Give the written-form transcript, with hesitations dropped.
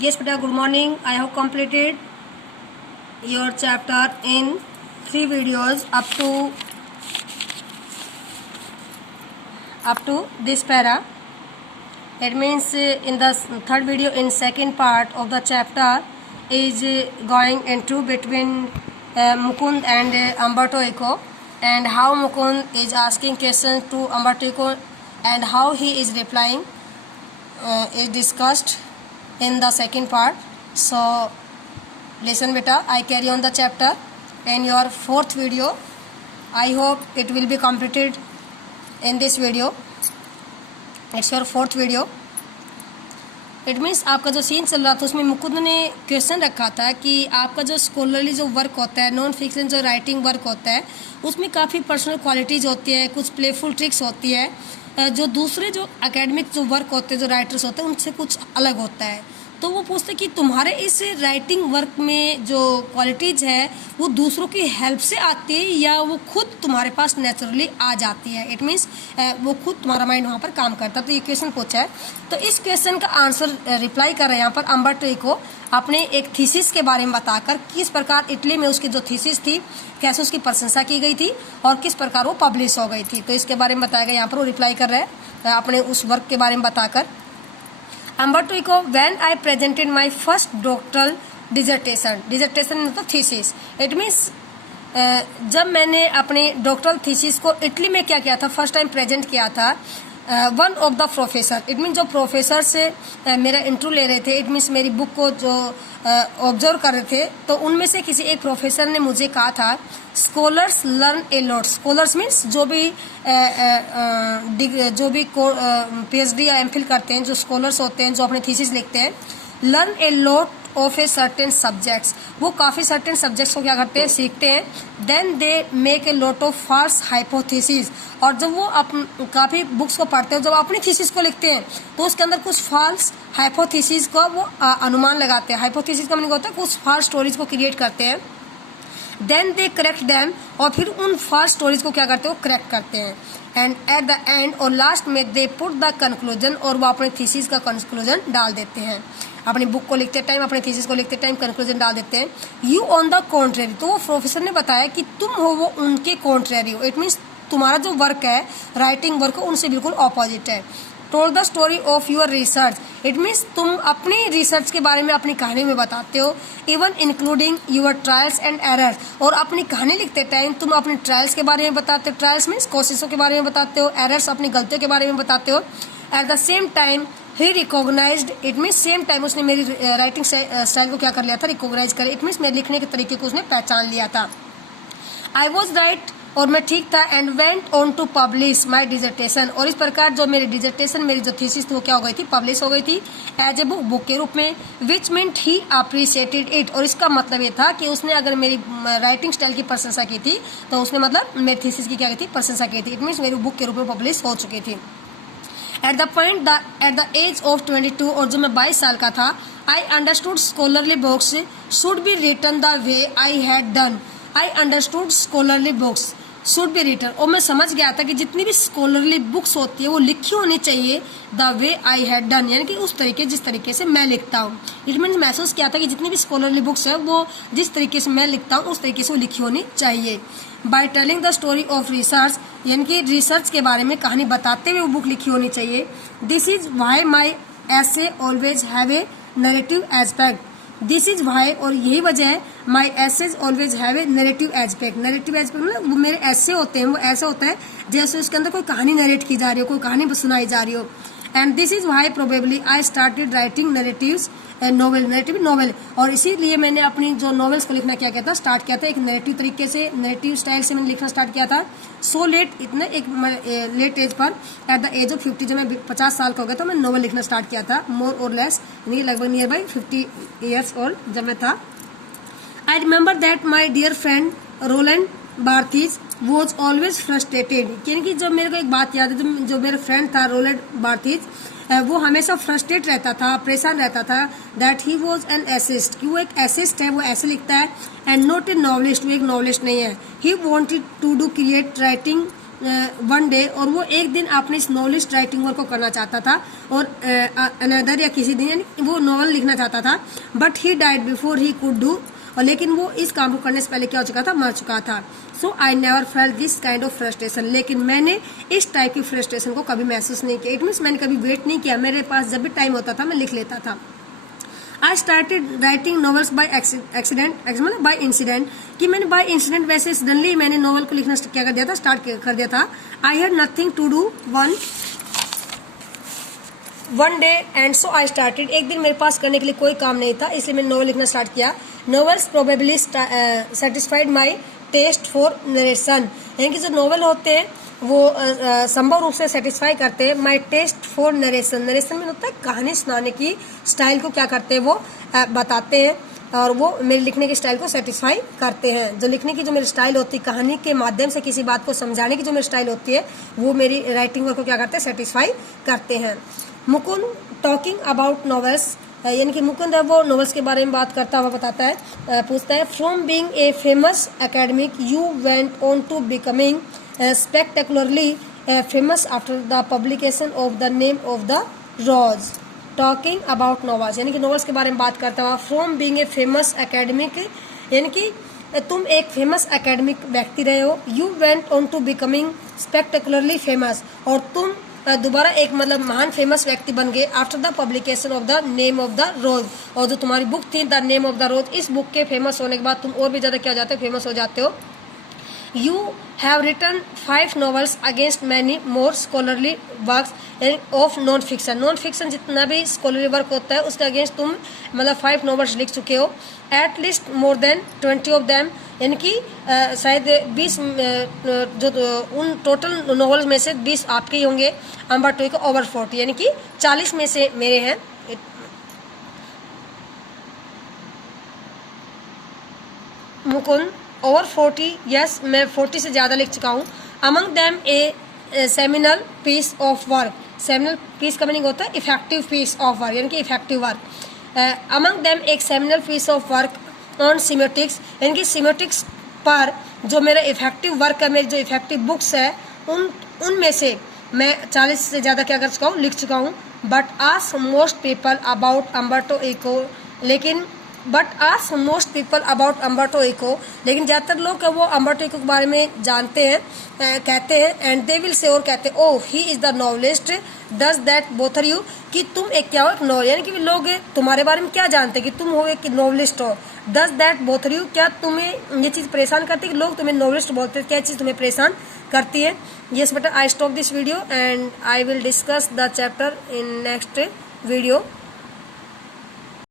Yes, Beta, good morning. I have completed your chapter in 3 videos up to this para. That means in the third video, in second part of the chapter is going into between Mukund and Umberto Eco, and how Mukund is asking questions to Umberto Eco and how he is replying is discussed in the second part. So listen beta, I carry on the chapter in your fourth video. I hope it will be completed in this video. It's your fourth video. It means आपका जो scene चल रहा था उसमें मुकुंद ने question रखा था कि आपका जो स्कॉलरली जो वर्क होता है, नॉन फिक्शन जो राइटिंग वर्क होता है, उसमें काफ़ी पर्सनल क्वालिटीज़ होती है, कुछ प्लेफुल ट्रिक्स होती है जो दूसरे जो एकेडमिक जो वर्क होते हैं, जो राइटर्स होते हैं, उनसे कुछ अलग होता है। तो वो पूछते कि तुम्हारे इस राइटिंग वर्क में जो क्वालिटीज़ है वो दूसरों की हेल्प से आती है या वो खुद तुम्हारे पास नेचुरली आ जाती है। इट मीन्स वो खुद तुम्हारा माइंड वहाँ पर काम करता है। तो ये क्वेश्चन पूछा है, तो इस क्वेश्चन का आंसर रिप्लाई कर रहे हैं यहाँ पर अम्बर्टो इको अपने एक थीसिस के बारे में बताकर, किस प्रकार इटली में उसकी जो थीसिस थी कैसे उसकी प्रशंसा की गई थी और किस प्रकार वो पब्लिश हो गई थी। तो इसके बारे में बताया गया, यहाँ पर वो रिप्लाई कर रहे हैं अपने उस वर्क के बारे में बताकर। Umberto Eco, when I presented my first doctoral dissertation मतलब थीसिस, इट मीन्स जब मैंने अपने डॉक्टरल थीसिस को इटली में क्या किया था, फर्स्ट टाइम प्रेजेंट किया था, one of the professor, it means जो प्रोफेसर से मेरा इंटरव्यू ले रहे थे, इट मीन्स मेरी बुक को जो ऑब्जर्व कर रहे थे, तो उनमें से किसी एक प्रोफेसर ने मुझे कहा था scholars learn a lot. Scholars means जो भी पीएचडी या एमफिल करते हैं, जो स्कॉलर्स होते हैं, जो अपने थीसिस लिखते हैं, learn A lot of a certain subjects, वो काफ़ी सर्टेन सब्जेक्ट्स को क्या करते हैं, सीखते हैं। Then they make a lot of false hypothesis, और जब वो काफ़ी बुक्स को पढ़ते हैं, जब अपनी थीसिस को लिखते हैं तो उसके अंदर कुछ फॉल्स हाइपोथेसिस को वो अनुमान लगाते हैं। हाइपोथेसिस का मतलब होता है कुछ फॉल्स स्टोरीज को क्रिएट करते हैं। देन दे करेक्ट दैम, और फिर उन फॉल्स स्टोरीज को क्या करते हैं, वो करेक्ट करते हैं। एंड एट द एंड, और लास्ट में दे पुट द कंक्लूजन, और वो अपने थीसिस का कंक्लूजन डाल देते हैं। अपनी बुक को लिखते टाइम, अपने थीसिस को लिखते टाइम कंक्लूजन डाल देते हैं। यू ऑन द कॉन्ट्रेरी, तो वो प्रोफेसर ने बताया कि तुम हो वो उनके कॉन्ट्रेरी हो। इट मीन्स तुम्हारा जो वर्क है, राइटिंग वर्क, उनसे बिल्कुल ऑपोजिट है। Told the story of your research, it means तुम अपनी रिसर्च के बारे में अपनी कहानी में बताते हो, even including your trials and errors, और अपनी कहानी लिखते टाइम तुम अपने ट्रायल्स के बारे में बताते हो, ट्रायल्स मीन्स कोशिशों के बारे में बताते हो, एरर्स अपनी गलतियों के बारे में बताते हो। एट द सेम टाइम ही recognised, it means same time उसने मेरी राइटिंग स्टाइल को क्या कर लिया था, रिकॉग्नाइज कर, इट मीन्स मेरे लिखने के तरीके को उसने पहचान लिया था। आई वॉज राइट, और मैं ठीक था, and went on to publish my dissertation, और इस प्रकार जो मेरी डिजर्टेशन, मेरी जो थीसिस थी वो क्या हो गई थी, पब्लिश हो गई थी एज ए बुक, बुक के रूप में। विच मीन्ट ही अप्रिशिएटेड इट, और इसका मतलब ये था कि उसने अगर मेरी राइटिंग स्टाइल की प्रशंसा की थी तो उसने मतलब मेरी थीसिस की क्या की थी, प्रशंसा की थी। इट मीन्स मेरी बुक के रूप में पब्लिश हो चुकी थी। एट द एज ऑफ 22, और जब मैं 22 साल का था, I understood scholarly books should be written the way I had done. I understood scholarly books should be written, और मैं समझ गया था कि जितनी भी स्कॉलरली बुक्स होती है वो लिखी होनी चाहिए the way I had done, यानी कि उस तरीके जिस तरीके से मैं लिखता हूँ। इट मीन्स महसूस किया था कि जितनी भी स्कॉलरली बुक्स है वो जिस तरीके से मैं लिखता हूँ उस तरीके से वो लिखी होनी चाहिए। By telling the story of research, यानी कि रिसर्च के बारे में कहानी बताते हुए वो बुक लिखी होनी चाहिए। This is why my essay always have a narrative aspect, this is why, और यही वजह है, my essays always have a narrative aspect. Narrative aspect मतलब वो मेरे ऐसे होते हैं, वो ऐसा होता है जैसे उसके अंदर कोई कहानी नरेट की जा रही हो, कोई कहानी सुनाई जा रही हो। And this is why probably I started writing narratives novel, narrative novel, और इसीलिए मैंने अपनी जो नॉवेल्स को लिखना क्या किया था, स्टार्ट किया था एक नरेटिव तरीके से, नरेटिव स्टाइल से मैंने लिखना स्टार्ट किया था। सो लेट, इतना एक लेट एज पर, एट द एज ऑफ 50, जब मैं 50 साल का हो गया तो मैं नॉवेल लिखना स्टार्ट किया था, मोर और लेस, लगभग नियर बाई 50 ईयर्स ओल्ड जब मैं था। I remember that my dear friend Roland Barthes was always frustrated, यानी कि जब मेरे को एक बात याद है, जो मेरा फ्रेंड था रोलैंड बार्थीज, वो हमेशा फ्रस्ट्रेट रहता था, परेशान रहता था, that he was an assist, कि वो एक एसिस्ट है, वो ऐसे लिखता है, एंड नॉट ए नॉवलिस्ट, वो एक नॉवलिस्ट नहीं है। He wanted to do create writing one day, और वो एक दिन अपने इस नॉवेलिस्ट राइटिंग वर्क को करना चाहता था, और अनदर या किसी दिन यानी वो नॉवल लिखना चाहता था, but he died before he could do, और लेकिन वो इस काम को करने से पहले क्या हो चुका था, मर चुका था। So I never felt this kind of frustration, लेकिन मैंने इस टाइप की फ्रस्ट्रेशन को कभी महसूस नहीं किया। इट मीन्स मैंने कभी वेट नहीं किया, मेरे पास जब भी टाइम होता था मैं लिख लेता था। आई started writing novels by accident, मतलब बाई इंसिडेंट, कि मैंने बाई इंसिडेंट वैसे सडनली मैंने नॉवल को लिखना क्या कर दिया था, स्टार्ट कर दिया था। I had nothing to do one day and so I started, एक दिन मेरे पास करने के लिए कोई काम नहीं था, इसलिए मैंने नॉवल लिखना स्टार्ट किया। Novels probably satisfied my taste for narration, यानी कि जो नॉवल होते हैं वो संभव रूप से सेटिस्फाई करते हैं माई टेस्ट फॉर नरेशन। नरेशन में होता है कहानी सुनाने की स्टाइल को क्या करते हैं, वो बताते हैं, और वो मेरे लिखने की स्टाइल को सेटिस्फाई करते हैं। जो लिखने की जो मेरी स्टाइल होती है, कहानी के माध्यम से किसी बात को समझाने की जो मेरी स्टाइल होती है, वो मेरी राइटिंग वर्क को क्या करते हैं, सेटिस्फाई करते हैं। मुकुंद टॉकिंग अबाउट नॉवेल्स, यानी कि मुकुंद है वो नॉवेल्स के बारे में बात करता हुआ बताता है, पूछता है, from being a famous academic you went on to becoming spectacularly famous after the publication of the name of the rose. Talking about novels, यानी कि novels के बारे में बात करता हुआ, from being a famous academic, यानी कि तुम एक फेमस एकेडमिक व्यक्ति रहे हो, you went on to becoming spectacularly famous, और तुम दोबारा एक मतलब महान फेमस व्यक्ति बन गए after the publication of the name of the rose, और जो तुम्हारी बुक थी the name of the rose, इस बुक के फेमस होने के बाद तुम और भी ज्यादा क्या हो जाते हो, फेमस हो जाते हो। You have written 5 novels against many more scholarly works of non-fiction. Non-fiction जितना भी scholarly work होता है उसके अगेंस्ट तुम मतलब 5 novels लिख चुके हो। At least more than 20 of them, यानी कि शायद 20 जो उन टोटल नॉवेल्स में से 20 आपके ही होंगे। अम्बर्टो को ओवर 40, यानी कि 40 में से मेरे हैं। मुकुंद ओवर 40, यस मैं 40 से ज़्यादा लिख चुका हूँ। Among them a seminal piece of work, seminal piece का मीनिंग होता है इफेक्टिव पीस ऑफ वर्क, यानी कि इफेक्टिव वर्क। अमंग दैम एक seminal piece of work on semantics, यानी कि सीमेटिक्स पर जो मेरा इफेक्टिव वर्क है, मेरी जो इफेक्टिव बुक्स है उनमें से मैं 40 से ज़्यादा क्या कर चुका हूँ, लिख चुका हूँ। But ask most people about Umberto Eco, लेकिन लेकिन ज़्यादातर लोग वो अम्बर्टो इको के बारे में जानते हैं, कहते हैं, एंड दे विल से, और कहते हैं, oh he is the novelist, does that bother you, कि तुम एक क्या हो, एक नॉवल, यानी कि लोग तुम्हारे बारे में क्या जानते हैं कि तुम हो एक नॉवलिस्ट हो। डज दैट बोथर यू, क्या तुम्हें ये चीज़ परेशान करती है कि लोग तुम्हें नॉवलिस्ट बोलते हैं, क्या चीज़ तुम्हें परेशान करती है। यस बेटा, I stop this video and I will discuss the chapter in next video.